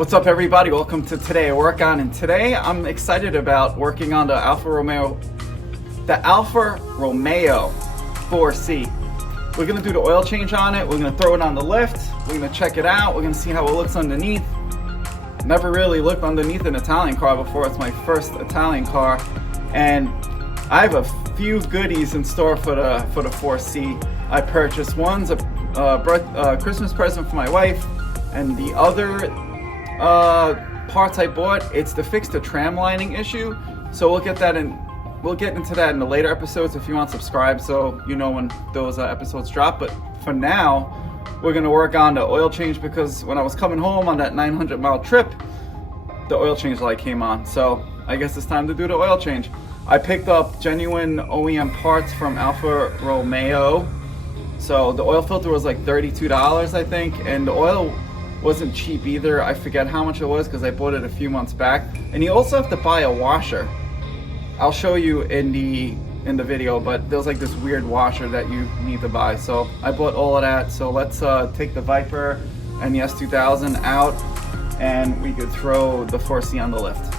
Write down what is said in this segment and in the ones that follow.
What's up, everybody? Welcome to Today I Work On, and today I'm excited about working on the Alfa Romeo 4C. We're gonna do the oil change on it. We're gonna throw it on the lift. We're gonna check it out. We're gonna see how it looks underneath. Never really looked underneath an Italian car before. It's my first Italian car, and I have a few goodies in store for the 4C. I purchased one's a Christmas present for my wife, and the other parts I bought, it's to fix the tram lining issue. So we'll get into that in the later episodes. If you want to subscribe, so you know when those episodes drop. But for now, we're gonna work on the oil change, because when I was coming home on that 900-mile trip, the oil change light came on. So I guess it's time to do the oil change. I picked up genuine OEM parts from Alfa Romeo. So the oil filter was like $32, I think, and the oil wasn't cheap either. I forget how much it was because I bought it a few months back. And you also have to buy a washer. I'll show you in the video, but there's like this weird washer that you need to buy. So I bought all of that. So let's take the Viper and the S2000 out, and we could throw the 4C on the lift.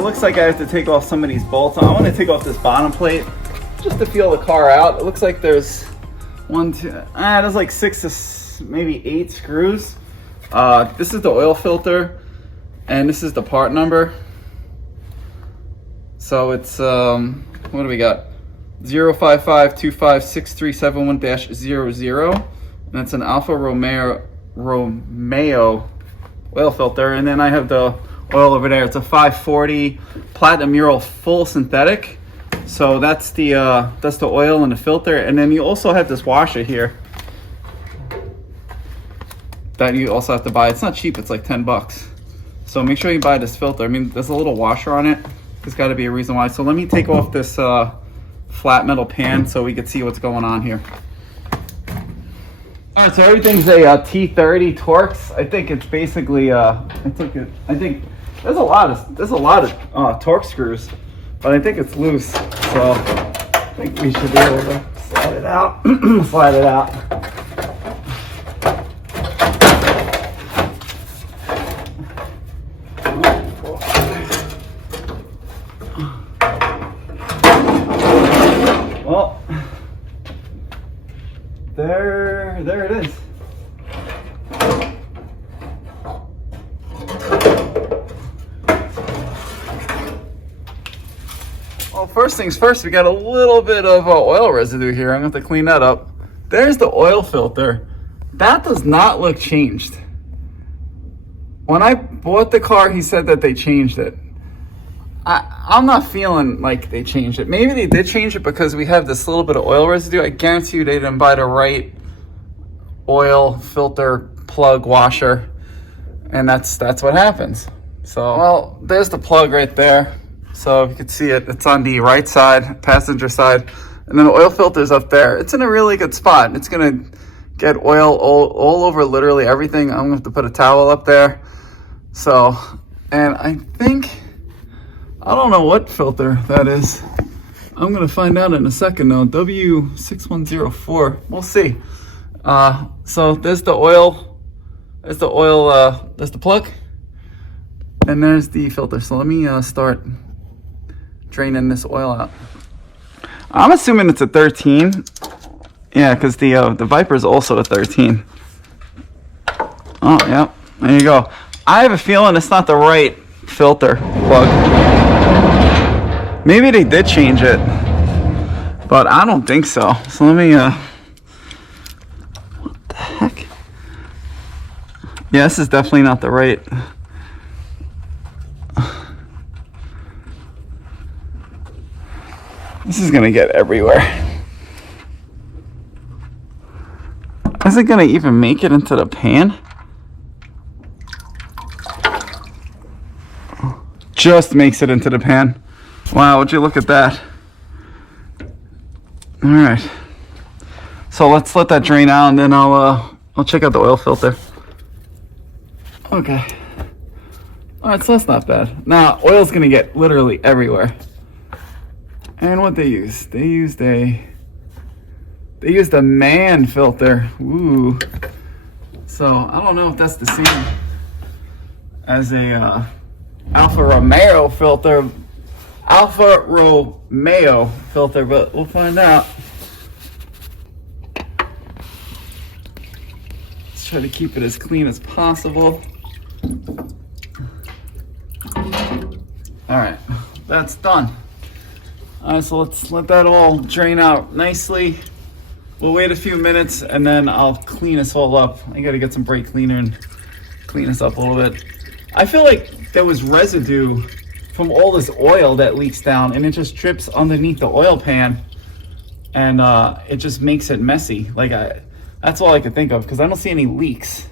Looks like I have to take off some of these bolts. I want to take off this bottom plate just to feel the car out. It looks like there's there's like 6 to maybe 8 screws. This is the oil filter, and this is the part number. So it's what do we got? 055256371-00, and it's an Alfa Romeo oil filter. And then I have the oil over there. It's a 540 Platinum Mural full synthetic. So that's the oil in the filter. And then you also have this washer here that you also have to buy. It's not cheap, it's like $10. So make sure you buy this filter. I mean, there's a little washer on it. There's got to be a reason why. So let me take off this flat metal pan so we can see what's going on here. All right, so everything's a T-30 Torx. I think it's basically I think there's a lot of Torx screws, but I think it's loose. So I think we should be able to slide it out. Slide it out. Well, there it is. Well, first things first, we got a little bit of oil residue here. I'm going to have to clean that up. There's the oil filter. That does not look changed. When I bought the car, he said that they changed it. I'm not feeling like they changed it. Maybe they did change it because we have this little bit of oil residue. I guarantee you they didn't buy the right oil filter plug washer, and that's what happens. So, well, there's the plug right there. So if you can see it, it's on the right side, passenger side, and then the oil filter's up there. It's in a really good spot. It's gonna get oil all over literally everything. I'm gonna have to put a towel up there. So, and I don't know what filter that is. I'm gonna find out in a second though. W6104, we'll see. So there's the oil, there's the plug, and there's the filter. So let me start draining this oil out. I'm assuming it's a 13. Yeah, because the Viper is also a 13. Oh, yeah, there you go. I have a feeling it's not the right filter plug. Maybe they did change it, but I don't think so. So let me, what the heck? Yeah, this is definitely not the right. This is gonna get everywhere. Is it gonna even make it into the pan? Just makes it into the pan. Wow, would you look at that? All right. So let's let that drain out, and then I'll check out the oil filter. Okay. All right, so that's not bad. Now, oil's gonna get literally everywhere. And what they use? They used a man filter. Ooh. So I don't know if that's the same as a Alfa Romeo filter, but we'll find out. Let's try to keep it as clean as possible. All right, that's done. All right, so let's let that all drain out nicely. We'll wait a few minutes and then I'll clean this all up. I gotta get some brake cleaner and clean this up a little bit. I feel like there was residue from all this oil that leaks down and it just drips underneath the oil pan, and it just makes it messy. Like that's all I could think of, because I don't see any leaks.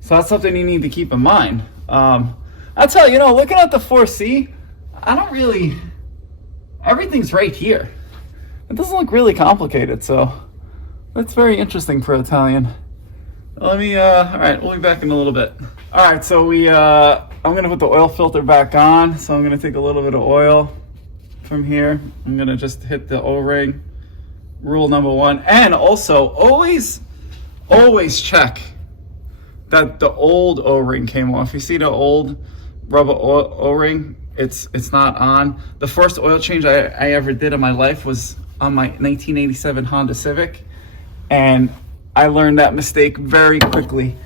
So that's something you need to keep in mind. I'll tell you, looking at the 4C, everything's right here. It doesn't look really complicated, so that's very interesting for Italian. Let me, all right, we'll be back in a little bit. All right, so I'm gonna put the oil filter back on. So I'm gonna take a little bit of oil from here. I'm gonna just hit the O-ring, rule number 1. And also, always check that the old O-ring came off. You see the old rubber O-ring? It's not on. The first oil change I ever did in my life was on my 1987 Honda Civic, and I learned that mistake very quickly.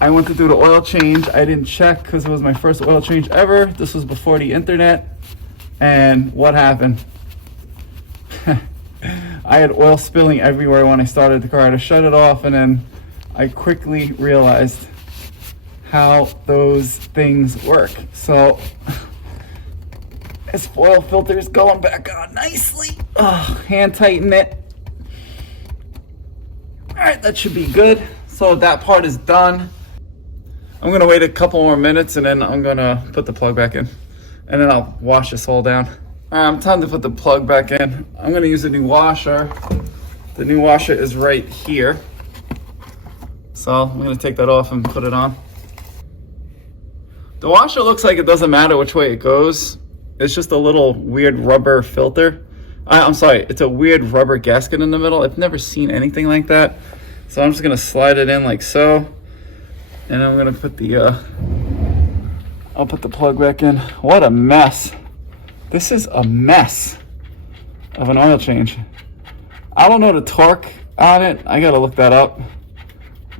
I went to do the oil change. I didn't check because it was my first oil change ever. This was before the internet. And what happened? I had oil spilling everywhere when I started the car. I had to shut it off, and then I quickly realized how those things work. So this oil filter is going back on nicely. Hand tighten it. All right, that should be good. So that part is done. I'm gonna wait a couple more minutes and then I'm gonna put the plug back in, and then I'll wash this all down. All right, time to put the plug back in. I'm gonna use a new washer. The new washer is right here. So I'm gonna take that off and put it on. The washer looks like it doesn't matter which way it goes. It's just a little weird rubber filter. I'm sorry, it's a weird rubber gasket in the middle. I've never seen anything like that. So I'm just gonna slide it in like so. And I'm gonna put I'll put the plug back in. What a mess. This is a mess of an oil change. I don't know the torque on it. I gotta look that up.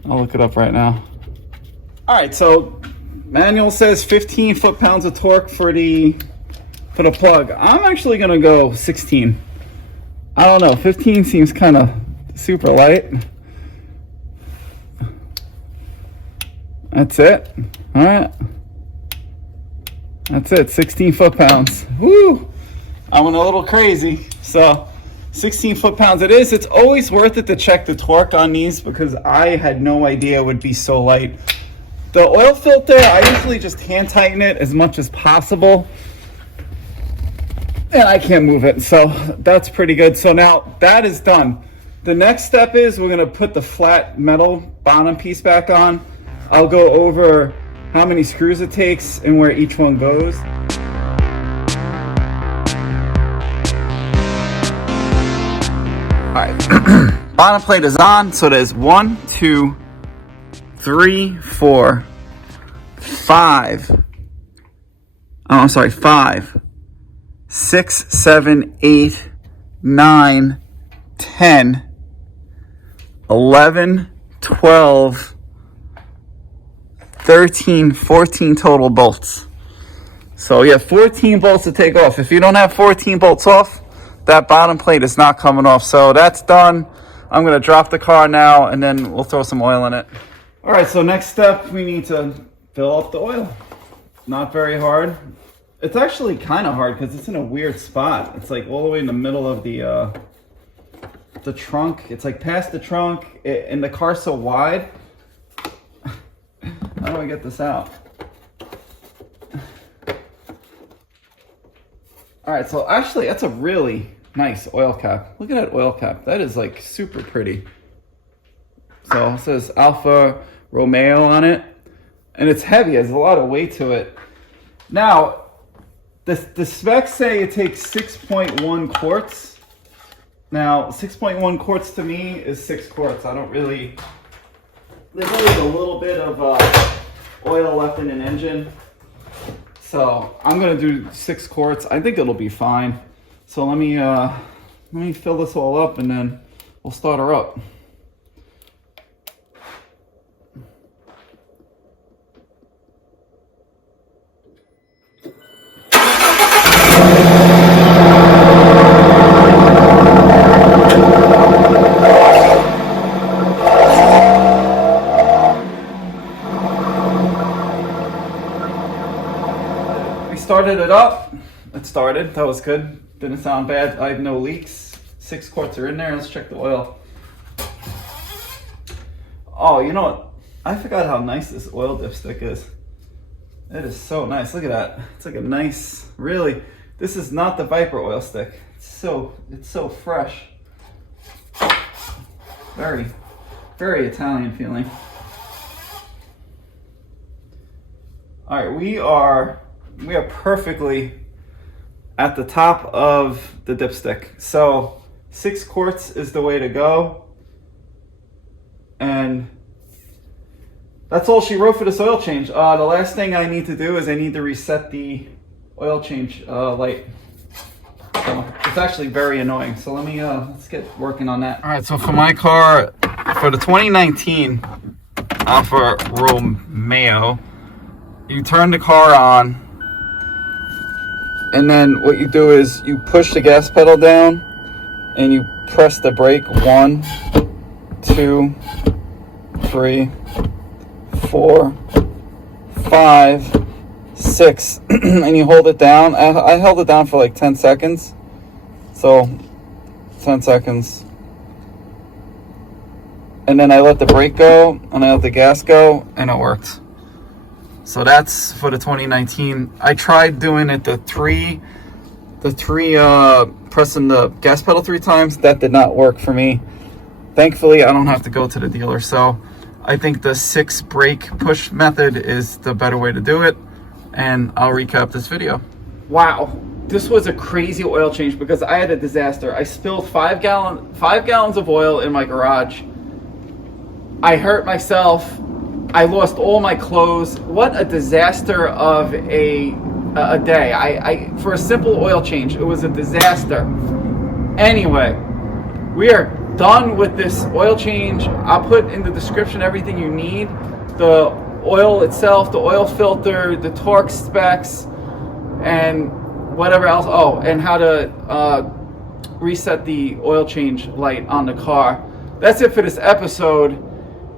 I'll look it up right now. All right, so manual says 15 foot-pounds of torque for the plug. I'm actually gonna go 16. I don't know, 15 seems kind of super light. That's it. All right. That's it, 16 foot-pounds. Woo! I went a little crazy. So 16 foot-pounds it is. It's always worth it to check the torque on these because I had no idea it would be so light. The oil filter, I usually just hand tighten it as much as possible. And I can't move it, so that's pretty good. So now that is done. The next step is we're gonna put the flat metal bottom piece back on. I'll go over how many screws it takes and where each one goes. All right, bottom plate is on. So there's 1, 2, 3, 4, 5. Oh, I'm sorry, 5, 6, 7, 8, 9, 10, 11, 12, 13, 14 total bolts. So you have 14 bolts to take off. If you don't have 14 bolts off, that bottom plate is not coming off. So that's done. I'm gonna drop the car now and then we'll throw some oil in it. All right, so next step, we need to fill up the oil. Not very hard. It's actually kind of hard because it's in a weird spot. It's like all the way in the middle of the the trunk. It's like past the trunk, and the car's so wide. How do I get this out? All right, so actually that's a really nice oil cap. Look at that oil cap. That is like super pretty. So it says Alfa Romeo on it, and it's heavy. There's a lot of weight to it. Now, the specs say it takes 6.1 quarts. Now, 6.1 quarts to me is 6 quarts. I don't really, there's always a little bit of oil left in an engine. So I'm gonna do 6 quarts. I think it'll be fine. So let me fill this all up and then we'll start her up. Started it up. It started. That was good. Didn't sound bad. I have no leaks. 6 quarts are in there. Let's check the oil. Oh, you know what? I forgot how nice this oil dipstick is. It is so nice. Look at that. It's like a nice, really, this is not the Viper oil stick. It's so fresh. Very, very Italian feeling. All right, we are perfectly at the top of the dipstick. So 6 quarts is the way to go. And that's all she wrote for this oil change. The last thing I need to do is I need to reset the oil change light. So it's actually very annoying. So let me, let's get working on that. All right, so for my car, for the 2019 Alfa Romeo, you turn the car on, and then what you do is you push the gas pedal down and you press the brake. 1, 2, 3, 4, 5, 6, and you hold it down. I held it down for like 10 seconds. So 10 seconds. And then I let the brake go and I let the gas go, and it worked. So that's for the 2019. I tried doing it the three pressing the gas pedal 3 times. That did not work for me. Thankfully, I don't have to go to the dealer. So I think the 6 brake push method is the better way to do it. And I'll recap this video. Wow, this was a crazy oil change because I had a disaster. I spilled 5 gallons of oil in my garage. I hurt myself. I lost all my clothes. What a disaster of a day. For a simple oil change, it was a disaster. Anyway, we are done with this oil change. I'll put in the description everything you need. The oil itself, the oil filter, the Torx specs, and whatever else. Oh, and how to reset the oil change light on the car. That's it for this episode.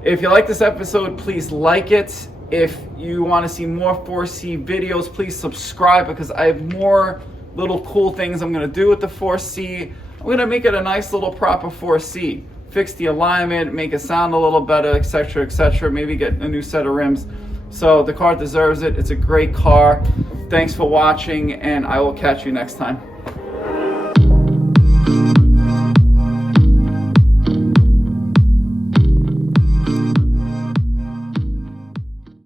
If you like this episode, please like it. If you want to see more 4C videos, please subscribe because I have more little cool things I'm going to do with the 4C. I'm going to make it a nice little proper 4C. Fix the alignment, make it sound a little better, etc., etc. Maybe get a new set of rims. So the car deserves it. It's a great car. Thanks for watching, and I will catch you next time.